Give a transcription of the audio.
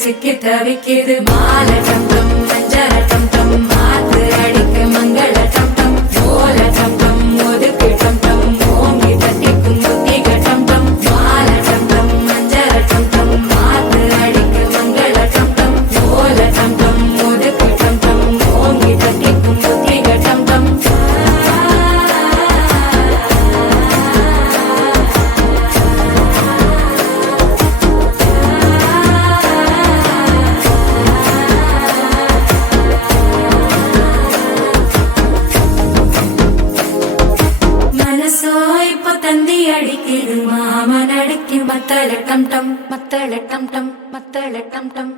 சிக்கி தவிக்குது மால டம் டம் மஞ்சள டம் டம் மாத்து அடிக்க மங்கள டம் டம் ஓல டம் டம் ஒதுக்கு டம் டம் ஓங்கி தட்டிக்கும் புத்திக டம் டம் மால டம் டம் மஞ்சள டம் டம் மாத்து அடிக்க மங்கள டம் டம் ஓல டம் டம் ஒதுக்கு டம் டம் ஓங்கி தட்டிக்கும் புத்திக டம் டம் தந்தி அடிக்குது மாமன் அடிக்கு மத்தள டம் டம் மத்தள டம் டம் மத்தள டம் டம்